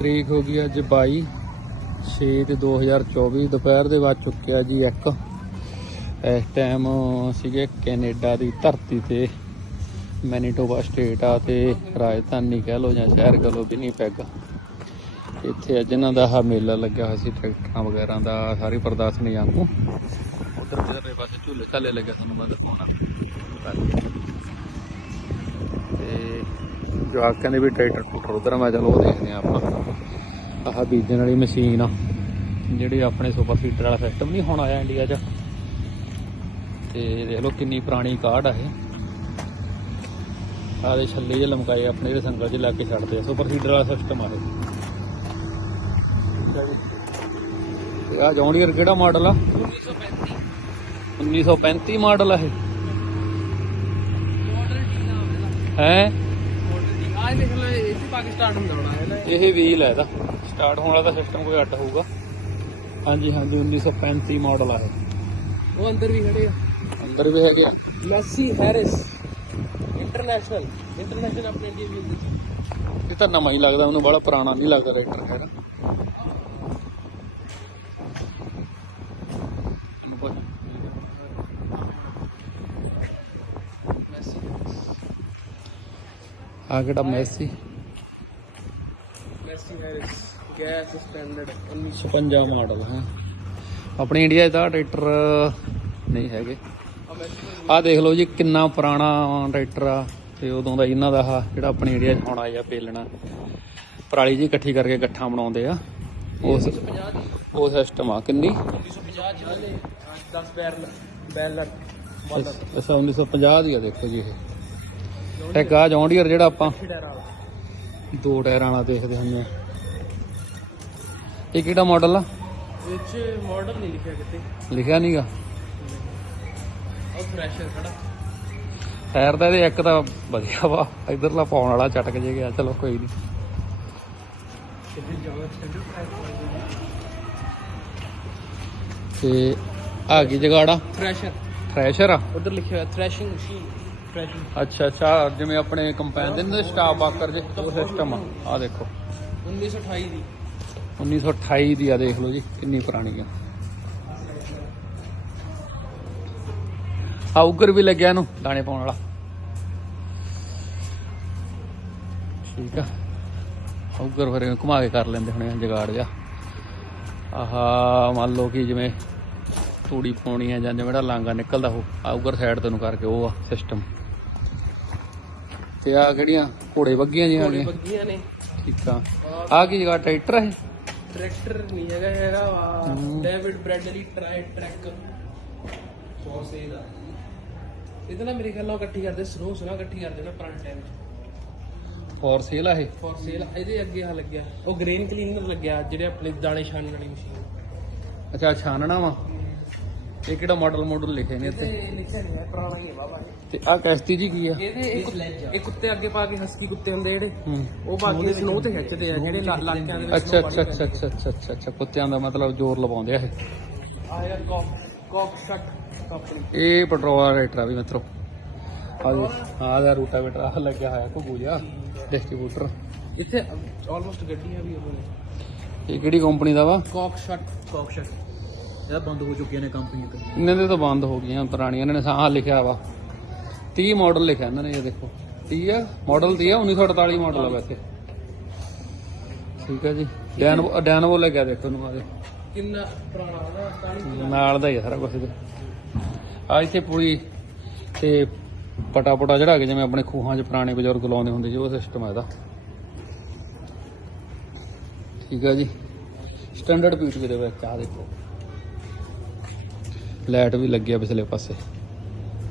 ਤਰੀਕ ਹੋ ਗਈ ਅੱਜ 22 6 ਤੇ 2024 ਦੁਪਹਿਰ ਦੇ ਬਾਅਦ ਚੁੱਕਿਆ ਜੀ ਇੱਕ। ਇਸ ਟਾਈਮ ਸੀਗੇ ਕੈਨੇਡਾ ਦੀ ਧਰਤੀ ਤੇ, ਮੈਨੀਟੋਬਾ ਸਟੇਟ ਆ ਤੇ ਰਾਜਧਾਨੀ ਕਹਿ ਲੋ ਜਾਂ ਸ਼ਹਿਰ ਕਹਿ ਲੋ ਵਿਨੀਪੈਗ। ਇੱਥੇ ਅੱਜ ਇਹਨਾਂ ਦਾ ਆਹ ਮੇਲਾ ਲੱਗਿਆ ਹੋਇਆ ਸੀ ਟਰੈਕਟਰਾਂ ਵਗੈਰਾ ਦਾ, ਸਾਰੀ ਪ੍ਰਦਰਸ਼ਨੀ ਵਾਂਗੂ। ਉਧਰ ਕਿਧਰੇ ਪਾਸੇ ਝੂਲੇ ਝਾਲੇ ਲੱਗੇ ਸਾਨੂੰ ਬੰਦ ਹੋਣਾ ਤੇ ਜਵਾਕ ਕਹਿੰਦੇ ਵੀ ਟਰੈਕਟਰ ਟੂਟਰ ਉਧਰ ਮੈਂ ਚਲੋ ਉਹ ਦੇਖਦੇ ਆ ਆਪਾਂ। ਆਹ ਬੀਜਣ ਵਾਲੀ ਮਸ਼ੀਨ ਆ ਜਿਹੜੀ ਆਪਣੇ ਸੁਪਰ ਸੀਡਰ ਵਾਲਾ ਸਿਸਟਮ ਨਹੀਂ ਹੁਣ ਆਇਆ ਇੰਡੀਆ 'ਚ। ਤੇ ਦੇਖ ਲਓ ਕਿੰਨੀ ਪੁਰਾਣੀ ਕਾਢ ਆ ਇਹ। ਆਹ ਦੇ ਛੱਲੇ ਜਿਹੇ ਲਮਕਾਏ ਆਪਣੇ ਜਿਹੜੇ ਸੰਗਲ 'ਚ ਲਾ ਕੇ ਛੱਡਦੇ ਆ ਸੁਪਰ ਸੀਡਰ ਵਾਲਾ ਸਿਸਟਮ ਆ ਇਹ। ਆ ਜੌਂਡੀਅਰ ਕਿਹੜਾ ਮਾਡਲ ਆ? 1935 1935 ਮਾਡਲ ਆ ਇਹ। ਹੈ? ਆਹ ਦੇਖ ਲੈ ਇਹ ਵੀ ਪਾਕਿਸਤਾਨ ਹੁੰਦਾ ਹੋਣਾ ਹੈ ਨਾ ਇਹ। ਵੀਲ ਹੈ ਇਹਦਾ। ਸਟਾਰਟ ਹੋਣ ਵਾਲਾ ਤਾਂ ਸਿਸਟਮ ਕੋਈ ਅੱਡ ਹੋਊਗਾ। ਹਾਂਜੀ ਹਾਂਜੀ 1935 ਮਾਡਲ ਆ ਇਹ। ਉਹ ਅੰਦਰ ਵੀ ਖੜੇ ਆ। ਅੰਦਰ ਵੀ ਹੈਗੇ ਆ। ਮੈਸੀ ਹੈਰਿਸ ਇੰਟਰਨੈਸ਼ਨਲ ਇੰਟਰਨੈਸ਼ਨਲ ਆਪਣੇ ਇੰਡੀਆ ਵੀ ਹੁੰਦੀ ਇਹ ਤਾਂ ਨਵਾਂ ਹੀ ਲੱਗਦਾ ਉਹਨੂੰ ਬੜਾ ਪੁਰਾਣਾ ਨਹੀਂ ਲੱਗਦਾ ਰੈਕਟਰ ਹੈਗਾ। ਆਹ ਕਿਹੜਾ Massey Massey Harris gas standard 1900 56 model ਹੈ। ਆਪਣੇ ਇੰਡੀਆ ਤਾਂ ਟਰੈਕਟਰ ਨਹੀਂ ਹੈਗੇ। ਆ ਮੈਸੀ ਆਹ ਦੇਖ ਲਓ ਜੀ ਕਿੰਨਾ ਪੁਰਾਣਾ ਟਰੈਕਟਰ ਆ ਤੇ ਉਦੋਂ ਦਾ ਇਹਨਾਂ ਦਾ ਆਹ ਜਿਹੜਾ ਆਪਣੇ ਇੰਡੀਆ 'ਚ ਹੁਣ ਆਇਆ ਪੇਲਣਾ। ਪਰਾਲੀ ਜੀ ਇਕੱਠੀ ਕਰਕੇ ਗੱਠਾਂ ਬਣਾਉਂਦੇ ਆ। ਉਸ 50 ਦੀ। ਉਹ ਸਿਸਟਮ ਆ ਕਿੰਨੀ? 1950 ਚ ਵਾਲੇ 10 ਬੈਰਲ ਬੈਰਲ ਅੱਛਾ 1950 ਦੀ ਆ ਦੇਖੋ ਜੀ ਇਹ। ਇੱਕ ਆ ਜੌਂਡੀਅਰ ਜਿਹੜਾ ਆਪਾਂ ਦੋ ਟਾਇਰਾਂ ਵਾਲਾ ਦੇਖਦੇ ਹੁੰਦੇ ਆ। ਇਹ ਕਿਹੜਾ ਮਾਡਲ ਆ? ਵਿੱਚ ਮਾਡਲ ਨਹੀਂ ਲਿਖਿਆ ਕਿਤੇ। ਲਿਖਿਆ ਨਹੀਂਗਾ ਉਹ ਫਰੈਸ਼ਰ ਖੜਾ। ਟਾਇਰ ਦਾ ਇਹਦੇ ਇੱਕ ਤਾਂ ਵਧੀਆ ਵਾ ਇਧਰਲਾ ਪਾਉਣ ਵਾਲਾ ਚਟਕ ਜੇ ਗਿਆ ਚਲੋ ਕੋਈ ਨਹੀਂ ਤੇ ਆ ਗਈ ਜਗਾੜਾ ਥ੍ਰੈਸ਼ਰ ਥ੍ਰੈਸ਼ਰ ਆ? ਉਧਰ ਲਿਖਿਆ ਹੋਇਆ ਥ੍ਰੈਸ਼ਿੰਗ ਮਸ਼ੀਨ ਅੱਛਾ ਅੱਛਾ ਜਿਵੇਂ ਆਪਣੇ ਕੰਪੈਨ ਦੇ ਨੇ ਸਟਾਫ ਬਾਕਰ ਜੇ ਉਹ ਸਿਸਟਮ ਆ। ਆ ਦੇਖੋ। 1928 ਦੀ। 1928 ਦੀ ਆ ਦੇਖ ਲਓ ਜੀ ਕਿੰਨੀ ਪੁਰਾਣੀ ਆ। ਆ ਉੱਗਰ ਵੀ ਲੱਗਿਆ ਇਹਨੂੰ ਦਾਣੇ ਪਾਉਣ ਵਾਲਾ। ਠੀਕ ਆ। ਉੱਗਰ ਫਿਰ ਘੁਮਾ ਕੇ ਕਰ ਲੈਂਦੇ ਹੁਣੇ ਜਗਾੜ ਜਾ ਆਹਾ ਮੰਨ ਲਓ ਕਿ ਜਿਵੇਂ ਤੂੜੀ ਪਾਉਣੀ ਆ ਜਾਂ ਜਿਵੇਂ ਜਿਹੜਾ ਲਾਂਗਾ ਨਿਕਲਦਾ ਉਹ ਆ ਉੱਗਰ ਸਾਈਡ ਤੋਂ ਨੂੰ ਕਰਕੇ ਉਹ ਆ ਸਿਸਟਮ ਤੇ ਆ ਕਿਹੜੀਆਂ? ਘੋੜੇ ਵੱਗੀਆਂ ਜਿਹੀਆਂ ਆ ਘੋੜੇ ਗਈਆਂ ਬੱਗੀਆਂ ਨੇ। ਠੀਕ ਆ। ਆ ਕੀ ਜਗ੍ਹਾ ਟਰੈਕਟਰ ਹੈ? ਟਰੈਕਟਰ ਨਹੀਂ ਹੈਗਾ ਹੈਗਾ ਹਮ। ਡੇਵਿਡ ਬ੍ਰੈਡਲੀ ਟਰਾਈ ਟਰੈਕ ਫੋਰਸੇ ਦਾ। ਇਹਦੇ ਨਾਲ ਮੇਰੇ ਖਿਆਲ ਨਾਲ ਉਹ ਇਕੱਠੀ ਕਰਦੇ ਸਨੋ ਸੁਣਾ ਇਕੱਠੀ ਕਰਦੇ ਨਾ ਪੁਰਾਣੇ ਟਾਈਮ 'ਚ ਫੋਰ ਸੇਲ ਆ ਇਹ? ਫੋਰ ਸੇਲ ਇਹਦੇ ਅੱਗੇ ਆ ਲੱਗਿਆ। ਉਹ ਗ੍ਰੇਨ ਕਲੀਨਰ ਲੱਗਿਆ ਜਿਹੜੇ ਆਪਣੇ ਦਾਣੇ ਛਾਣਨ ਵਾਲੀ ਮਸ਼ੀਨ ਅੱਛਾ ਛਾਨਣਾ ਵਾ? ਇਹ ਕਿਹੜਾ ਮਾਡਲ ਮਾਡਲ ਲਿਖੇ ਨੇ ਇੱਥੇ? ਲਿਖਿਆ ਨਹੀਂ ਹੈ ਪੁਰਾਣਾ ਹੀ ਹੈ ਬਾਬਾ। ਤੇ ਆ ਕੈਸਤੀ ਜੀ ਕੀ ਆ? ਇਹਦੇ ਇੱਕ ਇਹ ਕੁੱਤੇ ਅੱਗੇ ਪਾ ਕੇ ਹਸਕੀ ਕੁੱਤੇ ਹੁੰਦੇ ਜਿਹੜੇ ਉਹ ਬਾਕੀ ਸਨੋ ਤੇ ਖਿੱਚਦੇ ਆ ਜਿਹੜੇ ਇਲਾਕਿਆਂ ਦੇ ਵਿੱਚ ਅੱਛਾ ਅੱਛਾ ਅੱਛਾ ਅੱਛਾ ਅੱਛਾ ਅੱਛਾ ਕੁੱਤਿਆਂ ਦਾ ਮਤਲਬ ਜ਼ੋਰ ਲਵਾਉਂਦੇ ਆ ਇਹ। ਆਇਆ ਕੌਕ ਕੌਕ ਸ਼ਟ ਕੰਪਨੀ। ਇਹ ਪੈਟਰੋਲ ਰੇਟਰ ਆ ਵੀ ਮਿੱਤਰੋ। ਆ ਜੀ ਆ ਦਾ ਰੂਟਾਵੇਟਰ ਆ ਲੱਗਿਆ ਹੋਇਆ ਘੁੱਗੂ ਜਿਹਾ ਡਿਸਟ੍ਰੀਬਿਊਟਰ। ਇੱਥੇ ਆਲਮੋਸਟ ਗੱਡੀਆਂ ਵੀ ਉਹ ਇਹ ਕਿਹੜੀ ਕੰਪਨੀ ਦਾ ਵਾ? ਕੌਕ ਸ਼ਟ ਕੌਕ ਸ਼ਟ ਇਹਦਾ ਬੰਦ ਹੋ ਚੁੱਕੀਆਂ ਨੇ ਕੰਪਨੀਆਂ ਤੇ। ਇਹਨਾਂ ਦੇ ਤਾਂ ਬੰਦ ਹੋ ਗਈਆਂ ਪੁਰਾਣੀਆਂ। ਇਹਨਾਂ ਨੇ ਸਾਹ ਲਿਖਿਆ ਵਾ। 30 ਮਾਡਲ ਲਿਖਿਆ ਇਹਨਾਂ ਨੇ ਇਹ ਦੇਖੋ। 30 ਆ ਮਾਡਲ 30 ਆ 1948 ਮਾਡਲ ਆ ਵੈਸੇ। ਠੀਕ ਹੈ ਜੀ। ਡੈਨਵੋ ਡੈਨਵੋ ਲੱਗਿਆ ਦੇਖੋ ਨੂੰ ਆ ਦੇ ਕਿੰਨਾ ਪੁਰਾਣਾ ਹੈ ਨਾ ਤਾਂ ਨਾਲ ਦਾ ਹੀ ਆ ਸਾਰਾ ਕੁਝ ਆ ਇੱਥੇ ਪੂਰੀ ਤੇ ਪਟਾ ਪਟਾ ਚੜਾ ਕੇ ਜਿਵੇਂ ਆਪਣੇ ਖੂਹਾਂ 'ਚ ਪੁਰਾਣੇ ਬਜ਼ੁਰਗ ਲਾਉਂਦੇ ਹੁੰਦੇ ਸੀ ਉਹ ਸਿਸਟਮ ਆ ਇਹਦਾ। ਠੀਕ ਆ ਜੀ। ਸਟੈਂਡਰਡ ਪੀਟੀਓ ਦੇ ਵਿੱਚ ਆ ਦੇਖੋ। ਲਾਈਟ ਵੀ ਲੱਗੀ ਆ ਪਿਛਲੇ ਪਾਸੇ।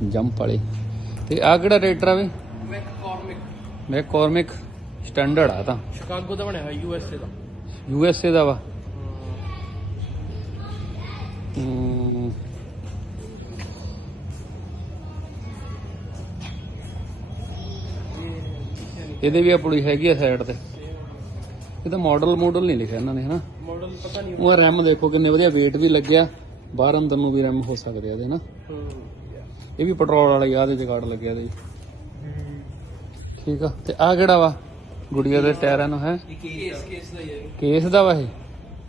ਜੰਪ ਵਾਲੀ। ਤੇ ਆ ਕਿਹੜਾ ਰੇਟਰ ਆ ਵੀ? ਮੈਕ ਕਾਰਮਿਕ ਮੈਂ ਕੋਰਮਿਕ ਸਟੈਂਡਰਡ ਆ ਤਾਂ। ਸ਼ਿਕਾਗੋ ਦਾ ਬਣਿਆ ਹੋਇਆ ਯੂ ਐਸ ਏ ਦਾ। ਯੂ ਐਸ ਏ ਦਾ ਵਾ। ਇਹਦੇ ਵੀ ਆਪਣੀ ਹੈਗੀ ਆ ਸਾਈਡ ਤੇ। ਇਹ ਤਾਂ ਮਾਡਲ ਮਾਡਲ ਨਹੀਂ ਲਿਖਿਆ ਇਹਨਾਂ ਨੇ ਹਨਾ? ਮਾਡਲ ਪਤਾ ਨਹੀਂ। ਉਹ ਰੈਮ ਦੇਖੋ ਕਿੰਨੇ ਵਧੀਆ weight ਵੀ ਲੱਗਿਆ। ਬਾਹਰ ਅੰਦਰ ਨੂੰ ਵੀ ਰੈਮ ਹੋ ਸਕਦੇ ਆ ਇਹਦੇ ਨਾ। ਇਹ ਵੀ ਪੈਟਰੋਲ ਵਾਲਾ ਯਾਦ ਦੇ ਜਗਾੜ ਲੱਗਿਆ ਜੀ। ਠੀਕ ਆ। ਤੇ ਆ ਕਿਹੜਾ ਵਾ? ਗੁੜੀਆ ਦੇ ਟਾਇਰਾਂ ਨੂੰ ਹੈ? ਕੇਸ ਕੇਸ ਦਾ ਹੀ ਹੈ ਕੇਸ ਦਾ ਵਾ ਇਹ?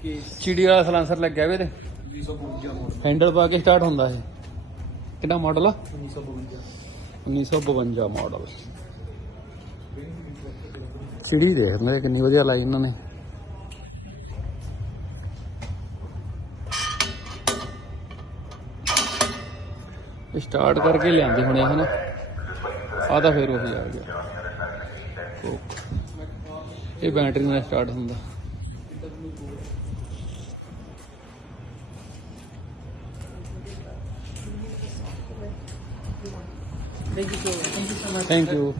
ਕੇਸ। ਚਿੜੀ ਵਾਲਾ ਸਲਾਂਸਰ ਲੱਗਿਆ ਵੇ ਤੇ 252 ਮਾਡਲ ਹੈਂਡਲ ਪਾ ਕੇ ਸਟਾਰਟ ਹੁੰਦਾ ਇਹ। ਕਿੰਨਾ ਮਾਡਲ ਆ? 1952 1952 ਮਾਡਲ ਚਿੜੀ ਦੇਖ ਲੈ ਕਿੰਨੀ ਵਧੀਆ ਲਾਈ ਇਹਨਾਂ ਨੇ। ਸਟਾਰਟ ਕਰਕੇ ਲਿਆਂਦੇ ਹੁਣੇ ਹਨਾ? ਆ ਤਾਂ ਫੇਰ ਉਹੀ ਆ ਗਿਆ। ਇਹ ਬੈਟਰੀ ਨਾਲ ਸਟਾਰਟ ਹੁੰਦਾ। Thank you so much thank you